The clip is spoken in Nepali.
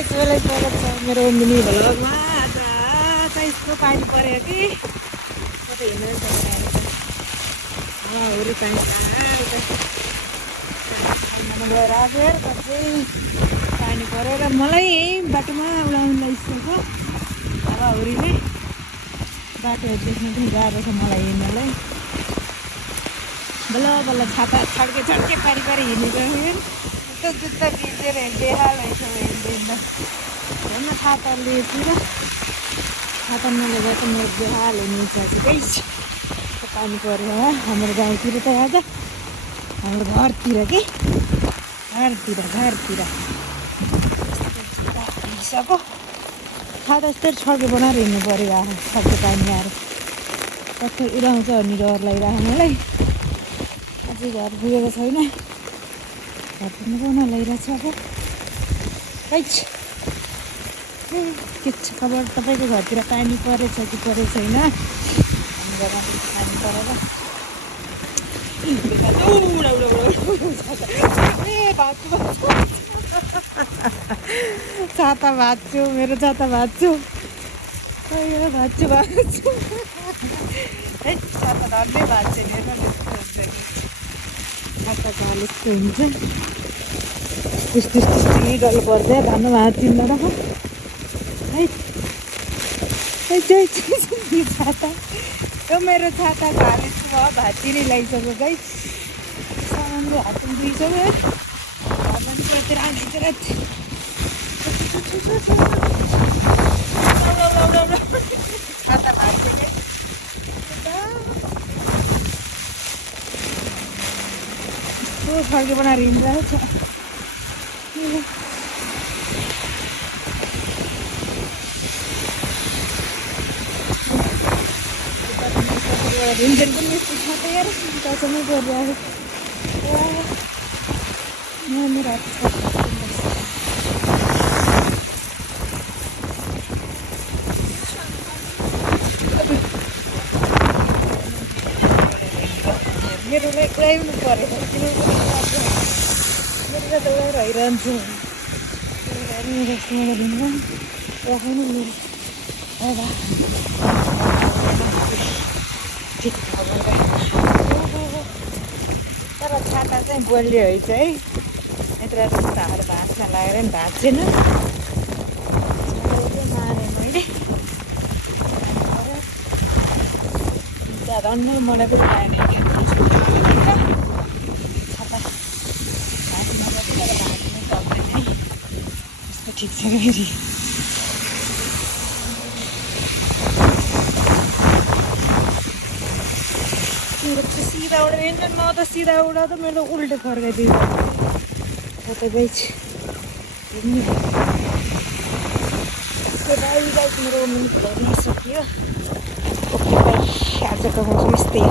गाइस मलाई स्वागत छ मेरो मिनी भ्लगमा। आज चाहिँ यस्तो पानी पऱ्यो कि कतै हिँड्नै सकिरहेको छ। हावाहुरी पानी गएर फेर चाहिँ पानी पऱ्यो र मलाई यही बाटोमा उडाउनुलाई इच्छा छ। हावाहुरीले बाटोहरू देख्न पनि गाह्रो छ मलाई हिँड्नलाई। बल्ल बल्ल छाता छड्के छड्के पारी पारी हिँडेको फेरि त्यो जुत्ता भिजेर बेहाल भइसक्यो हिँड्दा हेर्न छाता लिएछु र छाता नलिँदा त मेरो बेहाल हुने इच्छा छ गाइस। पानी पऱ्यो हाम्रो गाउँतिर त आज हाम्रो घरतिर कि घरतिर भिजिसक्यो। छाता यस्तै छड्के बनाएर हिँड्नु पऱ्यो छड्के पानी आएर कतै उडाउँछ भन्ने डर लागिरहेको मलाई। अझै घर पुगेको छैन, घर पुग्नु पो नलागिरहेको छ। अब गाइस के छ खबर तपाईँको घरतिर पानी परेछ कि परेको छैन? हामी घरमा पानी परेर छाता भाँच्छु मेरो छाता भाँच्छु है छाता धर्नै भाँच्यो नि हेर्न यस्तो हुन्छ कि छाता झल यस्तो हुन्छ। त्यस्तो डल्लो पर्छ भन्नु भाँचिन्न र है छाता यो मेरो छाता हाल यस्तो भयो भाँची नै लगाइसक्यो गाइस। सामानले हात पनि दुइसक्यो घरमा चाहिँ राखिदिएर छाता भाँच्यो गाइस। यस्तो फर्के बनाएर हिँडिरहेको छ। हिँड्दैन पनि यस्तो छ त यार टाउकोमै गरिरहेको मेरो हात मेरो उडाउनु पऱ्यो मेरो त उडाएर हैरान्छु राख्नु मेरो तर छाता चाहिँ बलियो है चाहिँ यत्र हाम्रो भाँच्न लागेर नि भाँचेन। मारेँ मैले धन्न मलाई पनि पाएन छाता भाँच्न सक्दैन यस्तो ठिक छ फेरि। सीधा उड़ा इंजन न तो सीधा उड़ा तो मेरे तो उल्टे कर गए थे तो गाइस मेरे मिनी भ्लग सक्यो। ओके बाई आजको मौसम यस्तै हो।